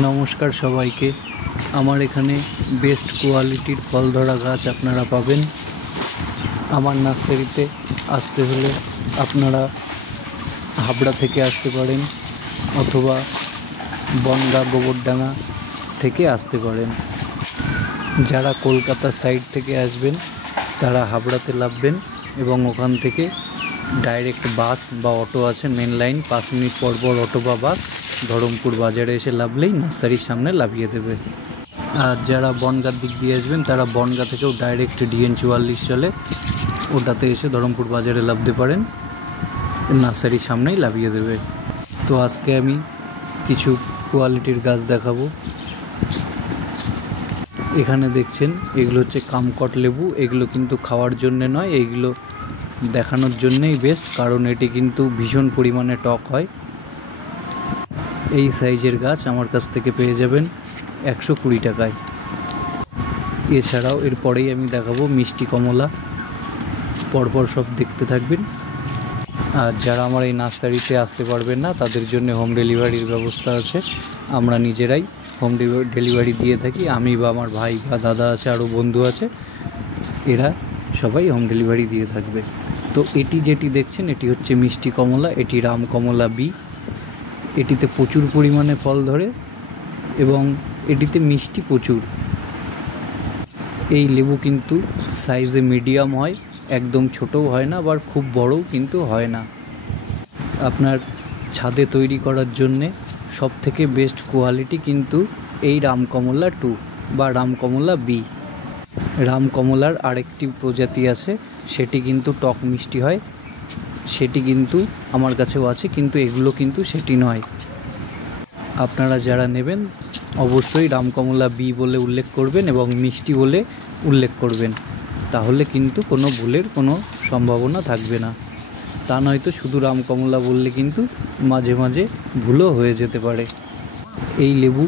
নমস্কার সবাইকে। আমার এখানে বেস্ট কোয়ালিটির ফল ধরা গাছ আপনারা পাবেন। আমার নার্সারিতে আসতে হলে আপনারা হাবড়া থেকে আসতে পারেন অথবা বনগাঁ গোবরডাঙ্গা থেকে আসতে পারেন। যারা কলকাতা সাইড থেকে আসবেন তারা হাবড়াতে নামবেন এবং ওখান থেকে ডাইরেক্ট বাস বা অটো আছে, মেন লাইন, 5 মিনিট পর পর অটো বা বাস ধরমপুর বাজারে এসে নামলেই নার্সারির সামনে নামিয়ে দেবে। আর যারা বনগাঁর দিক দিয়ে আসবেন তারা বনগাঁ থেকেও ডাইরেক্ট DN 44 চলে, ওটাতে এসে ধরমপুর বাজারে নামতে পারেন, নার্সারির সামনেই নামিয়ে দেবে। তো আজকে আমি কিছু কোয়ালিটির গাছ দেখাবো। এখানে দেখছেন এগুলো হচ্ছে কামকট লেবু। এগুলো কিন্তু খাওয়ার জন্যে নয়, এইগুলো দেখানোর জন্যেই বেস্ট, কারণ এটি কিন্তু ভীষণ পরিমাণে টক হয়। এই সাইজের গাছ আমার কাছ থেকে পেয়ে যাবেন 120 টাকায়। এছাড়াও এরপরেই আমি দেখাবো মিষ্টি কমলা, পরপর সব দেখতে থাকবেন। আর যারা আমার এই নার্সারিতে আসতে পারবেন না তাদের জন্য হোম ডেলিভারির ব্যবস্থা আছে। আমরা নিজেরাই হোম ডেলিভারি দিয়ে থাকি, আমি বা আমার ভাই বা দাদা আছে, আরও বন্ধু আছে, এরা সবাই হোম ডেলিভারি দিয়ে থাকবে। তো এটি যেটি দেখছেন এটি হচ্ছে মিষ্টি কমলা, এটি রাম কমলা বি। এটিতে প্রচুর পরিমাণে ফল ধরে এবং এটিতে মিষ্টি প্রচুর। এই লেবু কিন্তু সাইজে মিডিয়াম হয়, একদম ছোটও হয় না, আবার খুব বড়ও কিন্তু হয় না। আপনার ছাদে তৈরি করার জন্যে সবথেকে বেস্ট কোয়ালিটি কিন্তু এই রামকমলা 2 বা রামকমলা বি। রামকমলার আরেকটি প্রজাতি আছে, সেটি কিন্তু টক মিষ্টি হয়, সেটি কিন্তু আমার কাছেও আছে, কিন্তু এগুলো কিন্তু সেটি নয়। আপনারা যারা নেবেন অবশ্যই রামকমলা বি বলে উল্লেখ করবেন এবং মিষ্টি বলে উল্লেখ করবেন, তাহলে কিন্তু কোনো ভুলের কোনো সম্ভাবনা থাকবে না। তা নয়তো শুধু রামকমলা বললে কিন্তু মাঝে মাঝে ভুলও হয়ে যেতে পারে। এই লেবু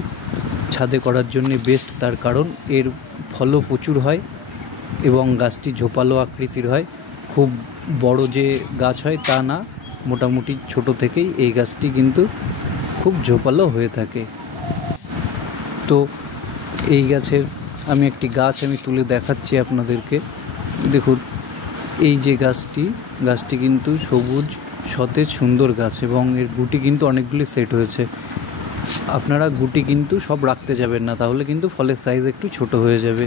ছাদে করার জন্য বেস্ট, তার কারণ এর ফলও প্রচুর হয় এবং গাছটি ঝোপালো আকৃতির হয়। খুব বড় যে গাছ হয় তা না, মোটামুটি ছোট থেকেই এই গাছটি কিন্তু খুব ঝোপালো হয়ে থাকে। তো এই গাছের আমি একটি গাছ তুলে দেখাচ্ছি আপনাদেরকে। দেখুন এই যে গাছটি কিন্তু সবুজ সতেজ সুন্দর গাছ এবং এর গুটি কিন্তু অনেকগুলি সেট হয়েছে। আপনারা গুটি কিন্তু সব রাখতে যাবেন না, তাহলে কিন্তু ফলের সাইজ একটু ছোট হয়ে যাবে।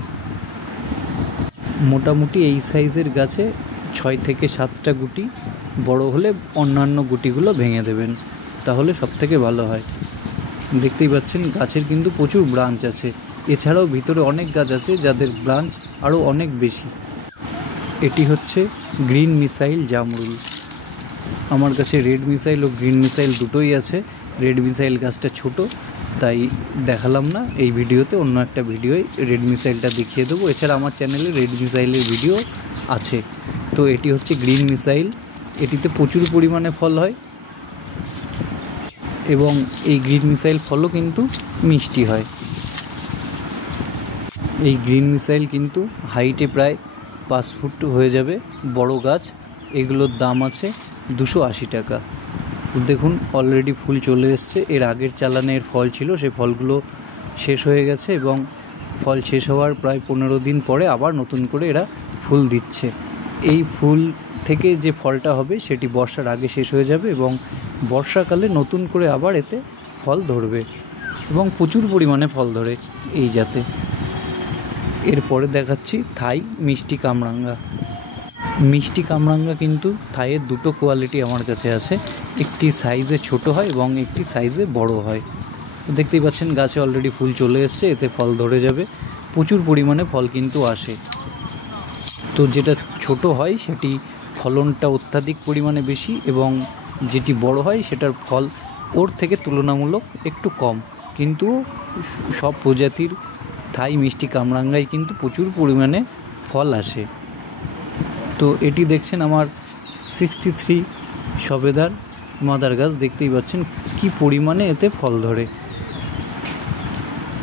মোটামুটি এই সাইজের গাছে 6 থেকে 7টা গুটি, বড় হলে অন্যান্য গুটিগুলো ভেঙে দেবেন, তাহলে সব থেকে ভালো হয়। দেখতেই পাচ্ছেন গাছের কিন্তু প্রচুর ব্রাঞ্চ আছে, এছাড়াও ভিতরে অনেক গাছ আছে যাদের ব্রাঞ্চ আরও অনেক বেশি। এটি হচ্ছে গ্রিন মিসাইল জামরুল। আমার কাছে রেড মিসাইল ও গ্রিন মিসাইল দুটোই আছে। রেড মিসাইল গাছটা ছোট, তাই দেখালাম না এই ভিডিওতে, অন্য একটা ভিডিওয় রেড মিসাইলটা দেখিয়ে দেবো। এছাড়া আমার চ্যানেলে রেড মিসাইলের ভিডিও আছে। তো এটি হচ্ছে গ্রিন মিসাইল, এটিতে প্রচুর পরিমাণে ফল হয় এবং এই গ্রিন মিসাইল ফলও কিন্তু মিষ্টি হয়। এই গ্রিন মিসাইল কিন্তু হাইটে প্রায় 5 ফুট হয়ে যাবে, বড় গাছ। এগুলোর দাম আছে 280 টাকা। দেখুন অলরেডি ফুল চলে এসছে। এর আগের চালানের ফল ছিল, সে ফলগুলো শেষ হয়ে গেছে এবং ফল শেষ হওয়ার প্রায় 15 দিন পরে আবার নতুন করে এরা ফুল দিচ্ছে। এই ফুল থেকে যে ফলটা হবে সেটি বর্ষার আগে শেষ হয়ে যাবে এবং বর্ষাকালে নতুন করে আবার এতে ফল ধরবে এবং প্রচুর পরিমাণে ফল ধরে এই জাতে। এরপরে দেখাচ্ছি থাই মিষ্টি কামরাঙ্গা। মিষ্টি কামরাঙ্গা কিন্তু থাইয়ের দুটো কোয়ালিটি আমার কাছে আছে, একটি সাইজে ছোট হয় এবং একটি সাইজে বড় হয়। দেখতেই পাচ্ছেন গাছে অলরেডি ফুল চলে এসছে, এতে ফল ধরে যাবে, প্রচুর পরিমাণে ফল কিন্তু আসে। তো যেটা ছোট হয় সেটি ফলনটা অত্যাধিক পরিমাণে বেশি এবং যেটি বড় হয় সেটার ফল ওর থেকে তুলনামূলক একটু কম, কিন্তু সব প্রজাতির থাই মিষ্টি কামরাঙ্গায় কিন্তু প্রচুর পরিমাণে ফল আসে। তো এটি দেখছেন আমার 63 সবেদার মাদার গাছ। দেখতেই পাচ্ছেন কি পরিমাণে এতে ফল ধরে।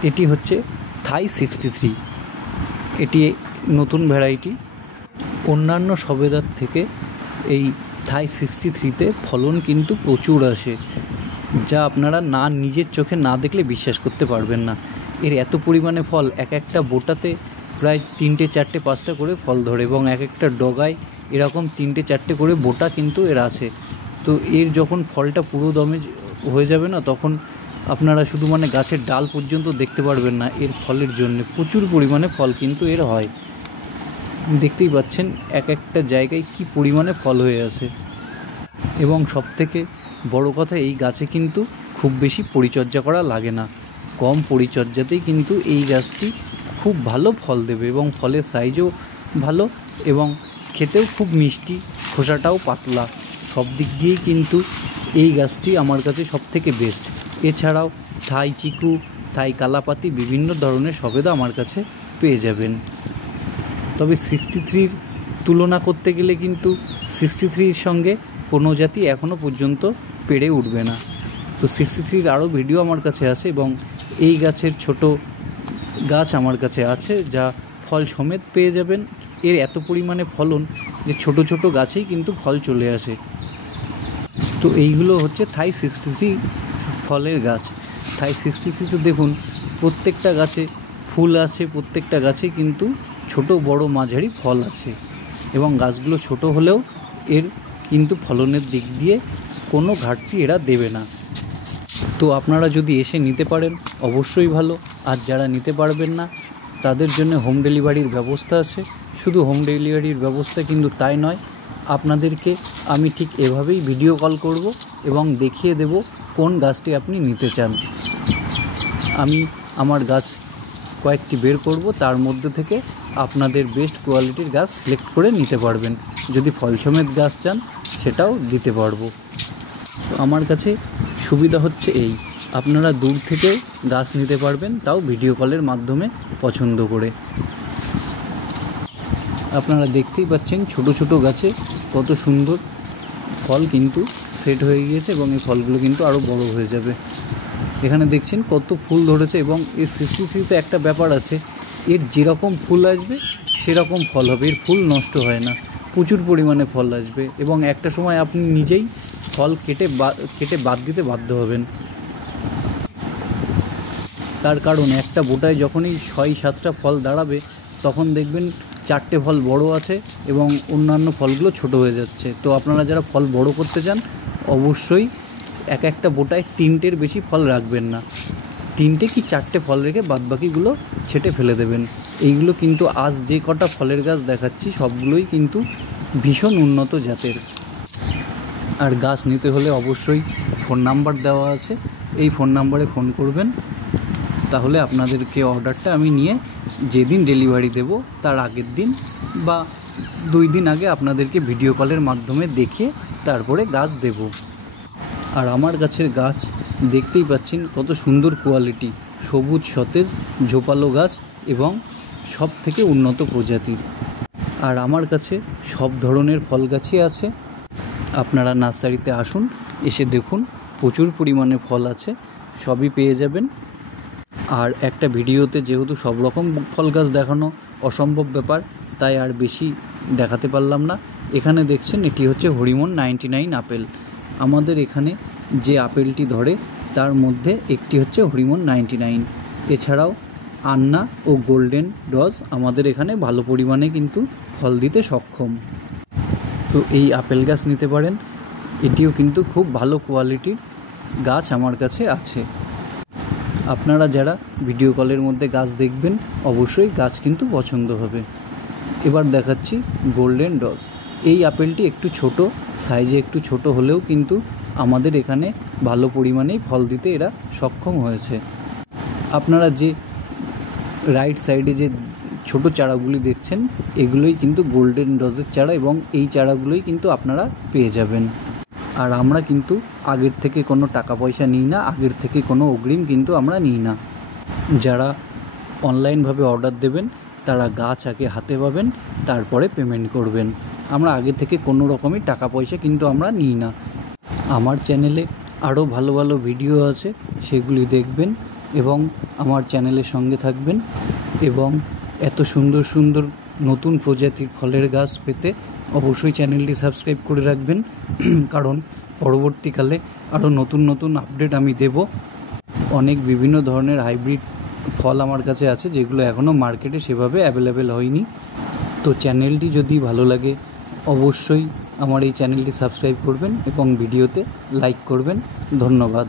এটি হচ্ছে থাই 63, এটি নতুন ভ্যারাইটি। অন্যান্য সবেদার থেকে এই থাই 63তে ফলন কিন্তু প্রচুর আসে। যা আপনারা নিজের চোখে না দেখলে বিশ্বাস করতে পারবেন না। এর এত পরিমাণে ফল, এক একটা বোটাতে প্রায় 3টে 4টে 5টা করে ফল ধরে, এবং এক একটা ডগায় এরকম 3টে 4টে করে বোটা কিন্তু এর আছে। তো এর যখন ফলটা পুরো দমে হয়ে যাবে না, তখন আপনারা শুধু গাছের ডাল পর্যন্ত দেখতে পারবেন না। এর ফলের জন্য প্রচুর পরিমাণে ফল কিন্তু এর হয়। দেখতেই পাচ্ছেন এক একটা জায়গায় কি পরিমাণে ফল হয়ে আছে। এবং সবথেকে বড় কথা, এই গাছে কিন্তু খুব বেশি পরিচর্যা করা লাগে না। কম পরিচর্যাতেই কিন্তু এই গাছটি খুব ভালো ফল দেবে, এবং ফলের সাইজও ভালো এবং খেতেও খুব মিষ্টি, খোসাটাও পাতলা। সব দিক দিয়েই কিন্তু এই গাছটি আমার কাছে সবথেকে বেস্ট। এছাড়াও থাই চিকু, থাই কালাপাতি বিভিন্ন ধরনের সবেদা আমার কাছে পেয়ে যাবেন। তবে 63-র তুলনা করতে গেলে কিন্তু 63-র সঙ্গে কোনো জাতি এখনও পর্যন্ত পেরে উঠবে না। তো 63-র আরও ভিডিও আমার কাছে আছে, এবং এই গাছের ছোট গাছ আমার কাছে আছে যা ফল সমেত পেয়ে যাবেন। এর এত পরিমাণে ফলন যে ছোট ছোট গাছেই কিন্তু ফল চলে আসে। তো এইগুলো হচ্ছে থাই 63 ফলের গাছ। থাই 63-তে দেখুন প্রত্যেকটা গাছে ফুল আছে, প্রত্যেকটা গাছে কিন্তু ছোট বড় মাঝারি ফল আছে, এবং গাছগুলো ছোট হলেও এর কিন্তু ফলনের দিক দিয়ে কোনো ঘাটতি এরা দেবে না। তো আপনারা যদি এসে নিতে পারেন অবশ্যই ভালো, আর যারা নিতে পারবেন না তাদের জন্য হোম ডেলিভারির ব্যবস্থা আছে। শুধু হোম ডেলিভারির ব্যবস্থা কিন্তু তাই নয়, আপনাদেরকে আমি ঠিক এভাবেই ভিডিও কল করব এবং দেখিয়ে দেব কোন গাছটি আপনি নিতে চান। আমি আমার গাছ কয়েকটি বের করব, তার মধ্যে থেকে আপনাদের বেস্ট কোয়ালিটির গাছ সিলেক্ট করে নিতে পারবেন। যদি ফল সমেত গাছ চান সেটাও দিতে পারবো। আমার কাছে সুবিধা হচ্ছে এই, আপনারা দূর থেকে গাছ নিতে পারবেন, তাও ভিডিও কলের মাধ্যমে পছন্দ করে। আপনারা দেখতেই পাচ্ছেন ছোট ছোট গাছে কত সুন্দর ফল কিন্তু সেট হয়ে গিয়েছে, এবং এই ফলগুলো কিন্তু আরও বড় হয়ে যাবে। এখানে দেখছেন কত ফুল ধরেছে, এবং এই 63-তে একটা ব্যাপার আছে, এর যেরকম ফুল আসবে সেরকম ফল হবে। এর ফুল নষ্ট হয় না, প্রচুর পরিমাণে ফল আসবে, এবং একটা সময় আপনি নিজেই ফল কেটে বাদ দিতে বাধ্য হবেন। তার কারণ একটা বোটায় যখনই 6-7টা ফল দাঁড়াবে, তখন দেখবেন 4টে ফল বড় আছে এবং অন্যান্য ফলগুলো ছোট হয়ে যাচ্ছে। তো আপনারা যারা ফল বড় করতে চান অবশ্যই একটা বোটায় 3টের বেশি ফল রাখবেন না, 3টে কি 4টে ফল রেখে বাদবাকিগুলো ছেটে ফেলে দেবেন। এইগুলো কিন্তু আজ যে কটা ফলের গাছ দেখাচ্ছি সবগুলোই কিন্তু ভীষণ উন্নত জাতের। আর গাছ নিতে হলে অবশ্যই ফোন নাম্বার দেওয়া আছে, এই ফোন নাম্বারে ফোন করবেন, তাহলে আপনাদেরকে অর্ডারটা আমি নিয়ে যেদিন ডেলিভারি দেব তার আগের দিন বা 2 দিন আগে আপনাদেরকে ভিডিও কলের মাধ্যমে দেখিয়ে তারপরে গাছ দেব। আর আমার গাছের গাছ দেখতেই পাচ্ছেন কত সুন্দর কোয়ালিটি, সবুজ সতেজ ঝোপালো গাছ এবং সব থেকে উন্নত প্রজাতির। আর আমার কাছে সব ধরনের ফল গাছই আছে। আপনারা নার্সারিতে আসুন, এসে দেখুন প্রচুর পরিমাণে ফল আছে, সবই পেয়ে যাবেন। আর একটা ভিডিওতে যেহেতু সব রকম ফল গাছ দেখানো অসম্ভব ব্যাপার, তাই আর বেশি দেখাতে পারলাম না। এখানে দেখছেন এটি হচ্ছে হরিমন 99 আপেল। আমাদের এখানে যে আপেলটি ধরে তার মধ্যে একটি হচ্ছে হরিমন 99। এছাড়াও আন্না ও গোল্ডেন ডজ আমাদের এখানে ভালো পরিমাণে কিন্তু ফল দিতে সক্ষম। তো এই আপেল গাছ নিতে পারেন, এটিও কিন্তু খুব ভালো কোয়ালিটির গাছ আমার কাছে আছে। আপনারা যারা ভিডিও কলের মধ্যে গাছ দেখবেন অবশ্যই গাছ কিন্তু পছন্দ হবে। এবার দেখাচ্ছি গোল্ডেন ডজ। এই আপেলটি একটু ছোট, সাইজে একটু ছোট হলেও কিন্তু আমাদের এখানে ভালো পরিমাণেই ফল দিতে এরা সক্ষম হয়েছে। আপনারা যে রাইট সাইডে যে ছোট চারাগুলি দেখছেন এগুলোই কিন্তু গোল্ডেন ডজের চারা, এবং এই চারাগুলোই কিন্তু আপনারা পেয়ে যাবেন। আর আমরা কিন্তু আগের থেকে কোনো টাকা পয়সা নিই না, আগের থেকে কোনো অগ্রিম কিন্তু আমরা নিই না। যারা অনলাইনভাবে অর্ডার দেবেন তারা গাছ আগে হাতে পাবেন, তারপরে পেমেন্ট করবেন। আমরা আগে থেকে কোনো রকমই টাকা পয়সা কিন্তু আমরা নিই না। আমার চ্যানেলে আরও ভালো ভালো ভিডিও আছে, সেগুলি দেখবেন এবং আমার চ্যানেলের সঙ্গে থাকবেন, এবং এত সুন্দর সুন্দর নতুন প্রজাতির ফলের গাছ পেতে অবশ্যই চ্যানেলটি সাবস্ক্রাইব করে রাখবেন, কারণ পরবর্তীকালে আরও নতুন নতুন আপডেট আমি দেব। অনেক বিভিন্ন ধরনের হাইব্রিড ফল আমার কাছে আছে, যেগুলো এখনও মার্কেটে সেভাবে অ্যাভেলেবেল হয়নি। তো চ্যানেলটি যদি ভালো লাগে অবশ্যই আমার এই চ্যানেলটি সাবস্ক্রাইব করবেন এবং ভিডিওতে লাইক করবেন। ধন্যবাদ।